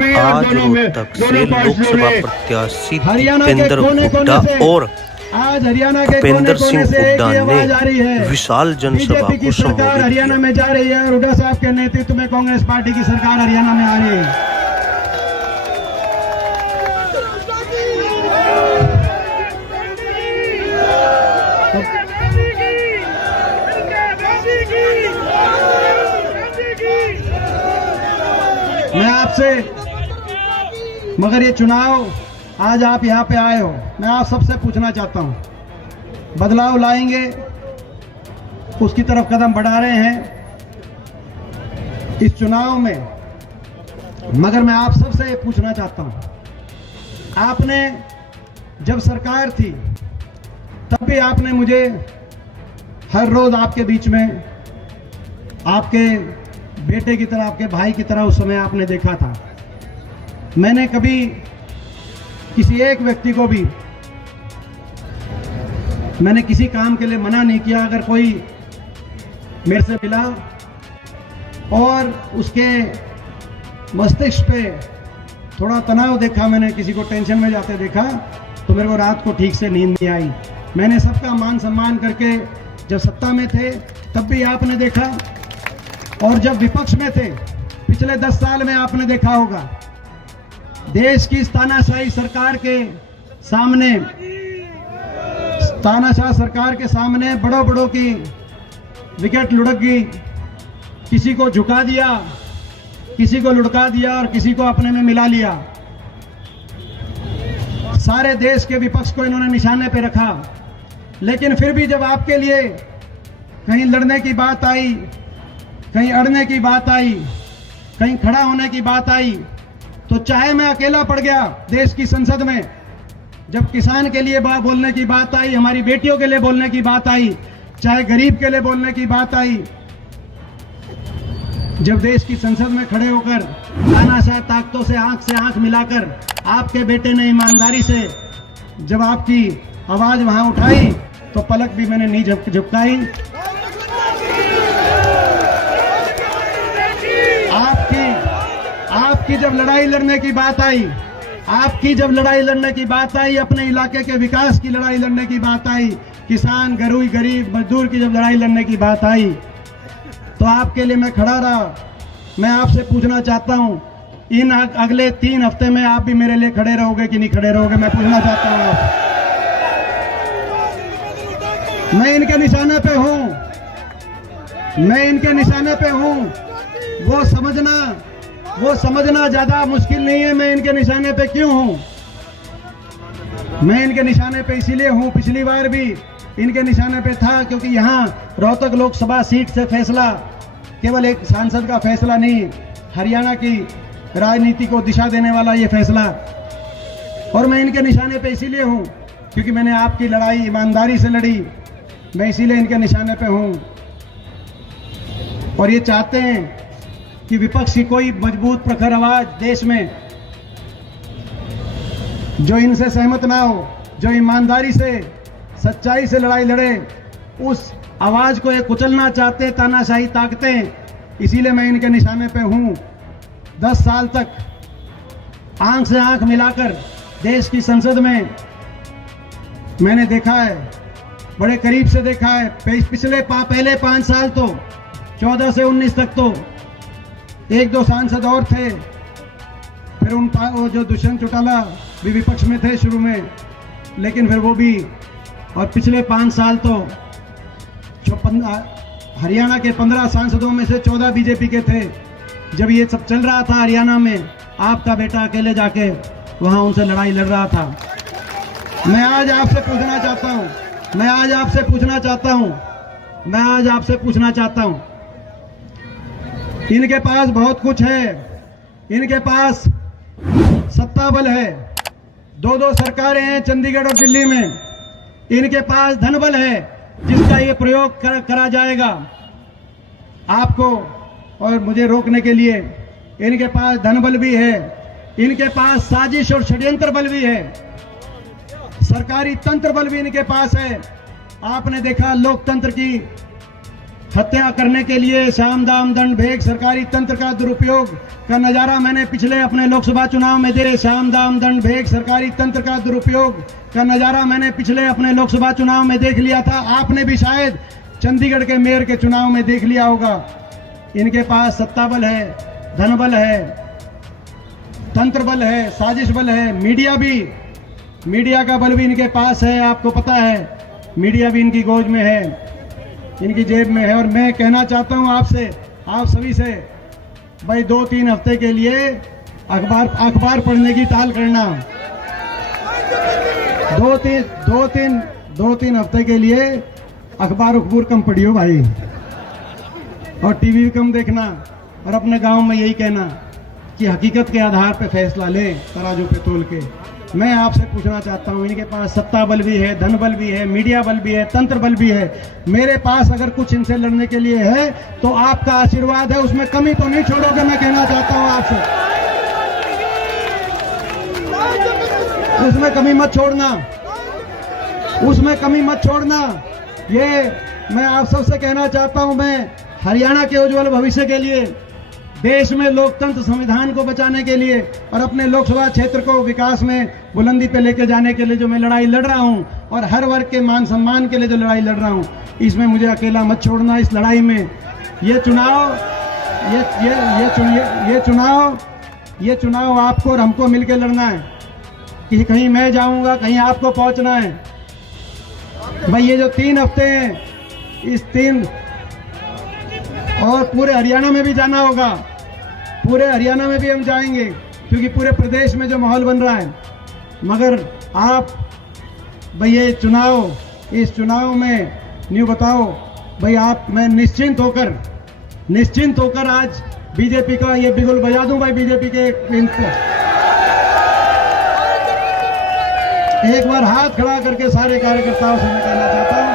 आज रोहतक से लोकसभा प्रत्याशी दीपेंद्र हुड्डा और आज हरियाणा के भूपेंद्र सिंह हुड्डा ने ने विशाल जनसभा बीजेपी की को सरकार संबोधित हरियाणा किया। में जा रही है और हुड्डा साहब के नेतृत्व में कांग्रेस पार्टी की सरकार हरियाणा में आ रही है। मैं आपसे, मगर ये चुनाव आज आप यहाँ पे आए हो, मैं आप सबसे पूछना चाहता हूँ, बदलाव लाएंगे उसकी तरफ कदम बढ़ा रहे हैं इस चुनाव में, मगर मैं आप सबसे ये पूछना चाहता हूँ, आपने जब सरकार थी तब भी आपने मुझे हर रोज आपके बीच में आपके बेटे की तरह, आपके भाई की तरह उस समय आपने देखा था। मैंने कभी किसी एक व्यक्ति को भी मैंने किसी काम के लिए मना नहीं किया। अगर कोई मेरे से मिला और उसके मस्तिष्क पे थोड़ा तनाव देखा, मैंने किसी को टेंशन में जाते देखा, तो मेरे को रात को ठीक से नींद नहीं आई। मैंने सबका मान सम्मान करके, जब सत्ता में थे तब भी आपने देखा और जब विपक्ष में थे पिछले 10 साल में आपने देखा होगा, देश की तानाशाही सरकार के सामने, तानाशाह सरकार के सामने बड़ों बड़ों की विकेट लुढ़क गई, किसी को झुका दिया, किसी को लुढ़का दिया और किसी को अपने में मिला लिया। सारे देश के विपक्ष को इन्होंने निशाने पे रखा, लेकिन फिर भी जब आपके लिए कहीं लड़ने की बात आई, कहीं अड़ने की बात आई, कहीं खड़ा होने की बात आई, तो चाहे मैं अकेला पड़ गया देश की संसद में, जब किसान के लिए बोलने की बात आई, हमारी बेटियों के लिए बोलने की बात आई, चाहे गरीब के लिए बोलने की बात आई, जब देश की संसद में खड़े होकर तानाशाह ताकतों से आंख मिलाकर आपके बेटे ने ईमानदारी से जब आपकी आवाज वहां उठाई, तो पलक भी मैंने नहीं झपकाई। आपकी जब लड़ाई लड़ने की बात आई, आपकी जब लड़ाई लड़ने की बात आई, अपने इलाके के विकास की लड़ाई लड़ने की बात आई, किसान, गरीब मजदूर की जब लड़ाई लड़ने की बात आई, तो आपके लिए मैं खड़ा रहा। मैं आपसे पूछना चाहता हूं, इन अगले 3 हफ्ते में आप भी मेरे लिए खड़े रहोगे कि नहीं खड़े रहोगे? मैं पूछना चाहता हूं आप। मैं इनके निशाने पे हूं, मैं इनके निशाने पे हूं। वो समझना ज्यादा मुश्किल नहीं है मैं इनके निशाने पे क्यों हूं। मैं इनके निशाने पे इसीलिए हूं, पिछली बार भी इनके निशाने पे था क्योंकि यहां रोहतक लोकसभा सीट से फैसला केवल एक सांसद का फैसला नहीं, हरियाणा की राजनीति को दिशा देने वाला ये फैसला। और मैं इनके निशाने पे इसीलिए हूं क्योंकि मैंने आपकी लड़ाई ईमानदारी से लड़ी, मैं इसीलिए इनके निशाने पे हूं। और ये चाहते हैं कि विपक्ष की कोई मजबूत प्रखर आवाज देश में जो इनसे सहमत ना हो, जो ईमानदारी से, सच्चाई से लड़ाई लड़े, उस आवाज को ये कुचलना चाहते तानाशाही ताकतें, इसीलिए मैं इनके निशाने पे हूं। 10 साल तक आंख से आंख मिलाकर देश की संसद में मैंने देखा है, बड़े करीब से देखा है। पहले 5 साल तो 14 से 19 तक तो 1-2 सांसद और थे, फिर वो जो दुष्यंत चौटाला भी विपक्ष में थे शुरू में, लेकिन फिर वो भी, और पिछले 5 साल तो हरियाणा के 15 सांसदों में से 14 बीजेपी के थे। जब ये सब चल रहा था हरियाणा में, आपका बेटा अकेले जाके वहां उनसे लड़ाई लड़ रहा था। मैं आज आपसे पूछना चाहता हूं, इनके पास बहुत कुछ है, इनके पास सत्ता बल है, 2-2 सरकारें हैं चंडीगढ़ और दिल्ली में, इनके पास धन बल है जिसका ये प्रयोग करा जाएगा आपको और मुझे रोकने के लिए। इनके पास धन बल भी है, इनके पास साजिश और षड्यंत्र बल भी है, सरकारी तंत्र बल भी इनके पास है। आपने देखा लोकतंत्र की हत्या करने के लिए साम दाम दंड भेद सरकारी तंत्र का दुरुपयोग का नजारा मैंने पिछले अपने लोकसभा चुनाव में दे साम दाम दंड भेद सरकारी तंत्र का दुरुपयोग का नजारा मैंने पिछले अपने लोकसभा चुनाव में देख लिया था। आपने भी शायद चंडीगढ़ के मेयर के चुनाव में देख लिया होगा। इनके पास सत्ता बल है, धन बल है, तंत्र बल है, साजिश बल है, मीडिया का बल भी इनके पास है। आपको पता है मीडिया भी इनकी गोद में है, इनकी जेब में है। और मैं कहना चाहता हूं आपसे, आप सभी से, भाई 2-3 हफ्ते के लिए अखबार पढ़ने की टाल करना। 2-3 हफ्ते के लिए अखबार कम पढ़ियो भाई, और टीवी भी कम देखना, और अपने गांव में यही कहना कि हकीकत के आधार पे फैसला ले, तराजू पे तोल के। मैं आपसे पूछना चाहता हूं, इनके पास सत्ता बल भी है, धन बल भी है, मीडिया बल भी है, तंत्र बल भी है। मेरे पास अगर कुछ इनसे लड़ने के लिए है तो आपका आशीर्वाद है, उसमें कमी तो नहीं छोड़ोगे। मैं कहना चाहता हूं आपसे, उसमें कमी मत छोड़ना, उसमें कमी मत छोड़ना। ये मैं आप सबसे कहना चाहता हूं। मैं हरियाणा के उज्जवल भविष्य के लिए, देश में लोकतंत्र संविधान को बचाने के लिए और अपने लोकसभा क्षेत्र को विकास में बुलंदी पे लेके जाने के लिए जो मैं लड़ाई लड़ रहा हूं, और हर वर्ग के मान सम्मान के लिए जो लड़ाई लड़ रहा हूं, इसमें मुझे अकेला मत छोड़ना। इस लड़ाई में ये चुनाव आपको और हमको मिलकर लड़ना है, कि कहीं मैं जाऊंगा, कहीं आपको पहुंचना है। भाई ये जो 3 हफ्ते हैं, इस 3 और पूरे हरियाणा में भी जाना होगा, पूरे हरियाणा में भी हम जाएंगे, क्योंकि पूरे प्रदेश में जो माहौल बन रहा है। मगर आप भाई ये चुनाव, इस चुनाव में न्यू बताओ भाई, आप मैं निश्चिंत होकर आज बीजेपी का ये बिगुल बजा दूं भाई। बीजेपी के एक बार हाथ खड़ा करके सारे कार्यकर्ताओं से मैं कहना चाहता हूं।